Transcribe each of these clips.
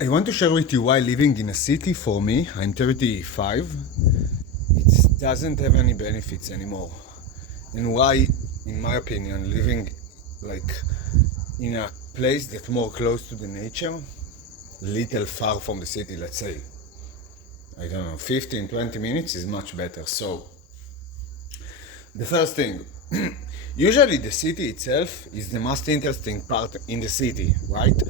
I want to share with you why living in a city for me, I'm 35, it doesn't have any benefits anymore. And why, in my opinion, living like in a place that's more close to the nature, little far from the city, let's say, I don't know, 15, 20 minutes is much better. So, the first thing, usually the city itself is the most interesting part in the city, right?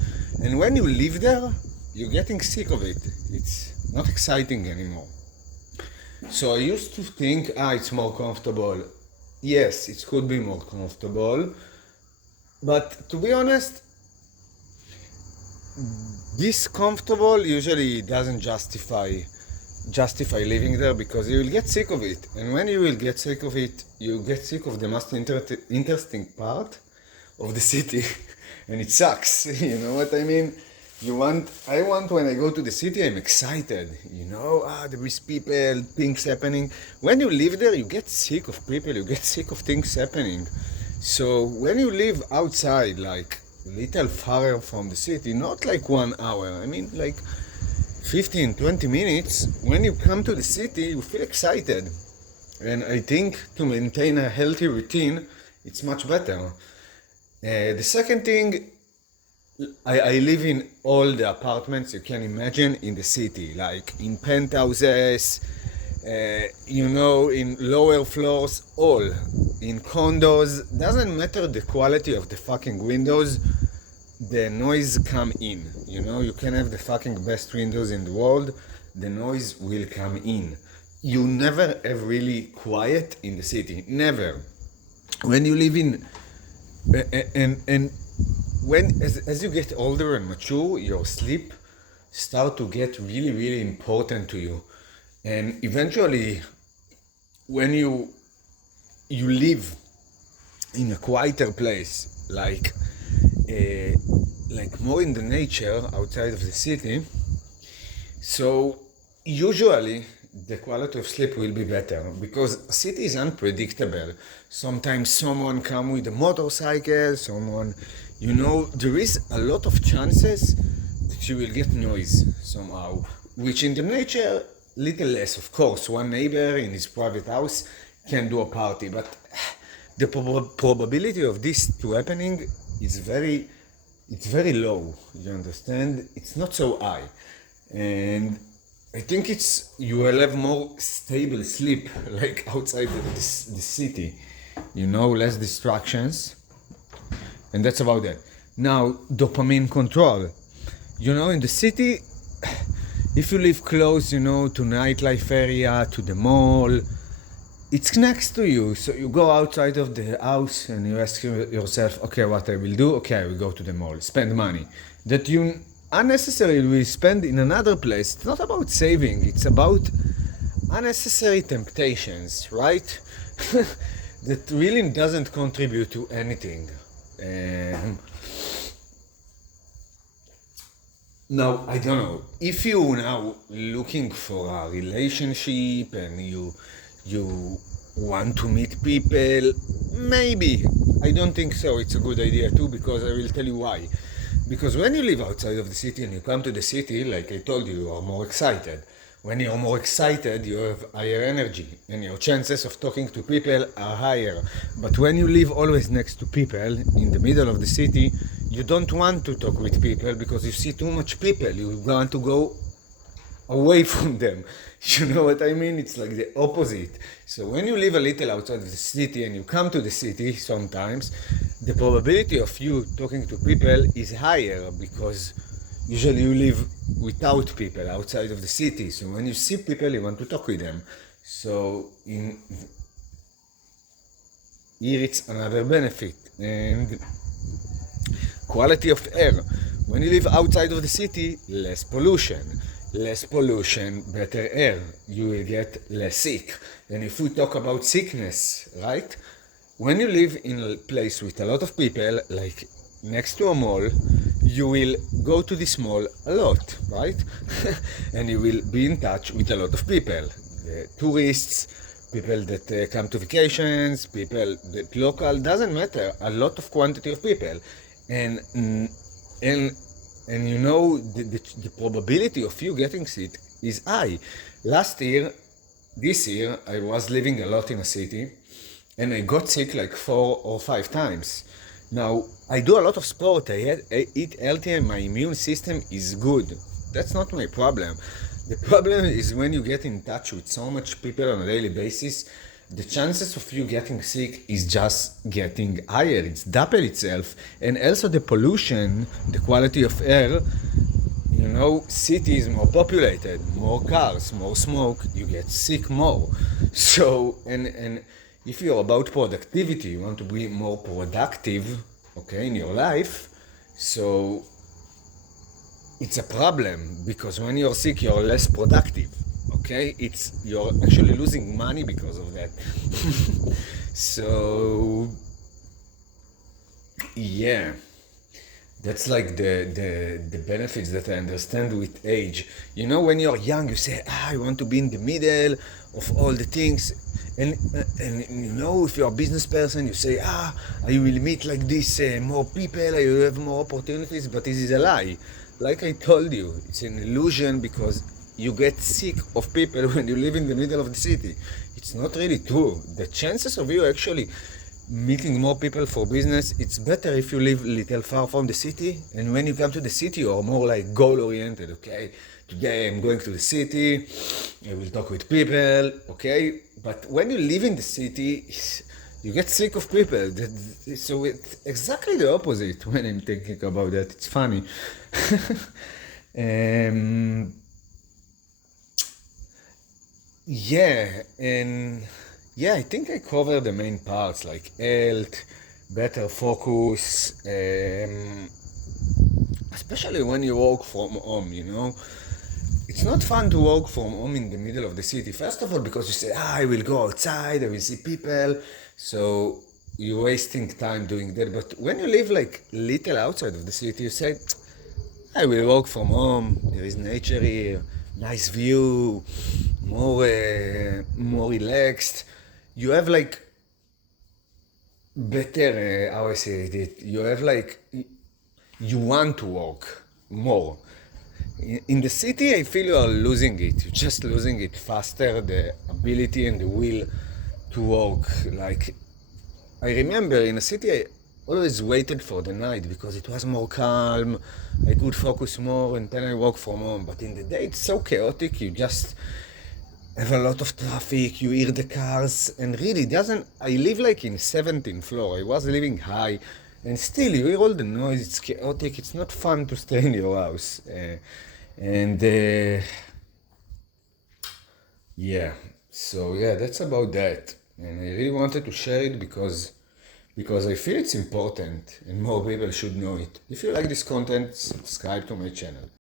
And when you live there, you're getting sick of it. It's not exciting anymore. So I used to think, it's more comfortable. Yes, it could be more comfortable. But to be honest, this comfortable usually doesn't justify living there because you will get sick of it. And when you will get sick of it, you get sick of the most interesting part of the city, and it sucks. You know what I mean? I want when I go to the city, I'm excited. There is people, things happening. When you live there, you get sick of people, you get sick of things happening. So when you live outside, like little far from the city, not like 1 hour, I mean like 15, 20 minutes, when you come to the city, you feel excited. And I think to maintain a healthy routine, it's much better. The second thing, I live in all the apartments you can imagine in the city, like in penthouses, in lower floors, all. In condos, doesn't matter the quality of the fucking windows, the noise come in. You can have the fucking best windows in the world, the noise will come in. You never have really quiet in the city, never. When you live in, and when as you get older and mature, your sleep start to get really, really important to you. And eventually, when you live in a quieter place, like more in the nature outside of the city, so usually the quality of sleep will be better because city is unpredictable. Sometimes someone come with a motorcycle, there is a lot of chances that you will get noise somehow, which in the nature, little less. Of course, one neighbor in his private house can do a party, but the probability of this to happening is it's very low. You understand? It's not so high. And I think you will have more stable sleep, like outside the city, less distractions, and that's about it. Now, dopamine control. In the city, if you live close, to nightlife area, to the mall, it's next to you. So you go outside of the house and you ask yourself, okay, what I will do? Okay, I will go to the mall, spend money that you unnecessarily will spend in another place. It's not about saving, it's about unnecessary temptations, right? That really doesn't contribute to anything. Now, I don't know, if you now looking for a relationship and you want to meet people, maybe. I don't think so. It's a good idea too, because I will tell you why. Because when you live outside of the city and you come to the city, like I told you, you are more excited. When you're more excited, you have higher energy and your chances of talking to people are higher. But when you live always next to people in the middle of the city, you don't want to talk with people because you see too much people. You want to go away from them. You know what I mean? It's like the opposite. So when you live a little outside of the city and you come to the city sometimes, the probability of you talking to people is higher because usually you live without people outside of the city. So when you see people, you want to talk with them. So here it's another benefit. And quality of air. When you live outside of the city, less pollution, better air. You will get less sick. And if we talk about sickness, right? When you live in a place with a lot of people, like next to a mall, you will go to this mall a lot, right? And you will be in touch with a lot of people. Tourists, people that come to vacations, people that local, doesn't matter. A lot of quantity of people. And and the probability of you getting sick is high. This year, I was living a lot in a city, and I got sick like 4 or 5 times. Now, I do a lot of sport, I eat healthy, and my immune system is good. That's not my problem. The problem is when you get in touch with so much people on a daily basis, the chances of you getting sick is just getting higher. It's double itself. And also the pollution, the quality of air, cities more populated, more cars, more smoke, you get sick more. So, and if you're about productivity, you want to be more productive, okay, in your life, so it's a problem because when you're sick, you're less productive. Okay, you're actually losing money because of that. So yeah, that's like the benefits that I understand with age. When you're young, you say, I want to be in the middle of all the things. And if you're a business person, you say, I will meet like this more people, I will have more opportunities, but this is a lie. Like I told you, it's an illusion because you get sick of people when you live in the middle of the city. It's not really true. The chances of you actually meeting more people for business, it's better if you live a little far from the city. And when you come to the city, you're more like goal-oriented, okay? Today I'm going to the city, I will talk with people, okay? But when you live in the city, you get sick of people. So it's exactly the opposite when I'm thinking about that. It's funny. um, yeah, and yeah, I think I covered the main parts like health, better focus, especially when you work from home. It's not fun to work from home in the middle of the city. First of all, because you say, I will go outside, I will see people. So you're wasting time doing that. But when you live like little outside of the city, you say, I will work from home. There is nature here, nice view, more relaxed. You have like better, how I say it. You have like you want to work more. In the city, I feel you are losing it. You're just losing it faster, the ability and the will to work. Like, I remember in the city, I always waited for the night because it was more calm. I could focus more and then I work from home. But in the day, it's so chaotic. You just have a lot of traffic. You hear the cars, and really, it doesn't. I live like in 17th floor. I was living high, and still, you hear all the noise. It's chaotic. It's not fun to stay in your house. And yeah, so yeah, that's about that. And I really wanted to share it because I feel it's important and more people should know it. If you like this content, subscribe to my channel.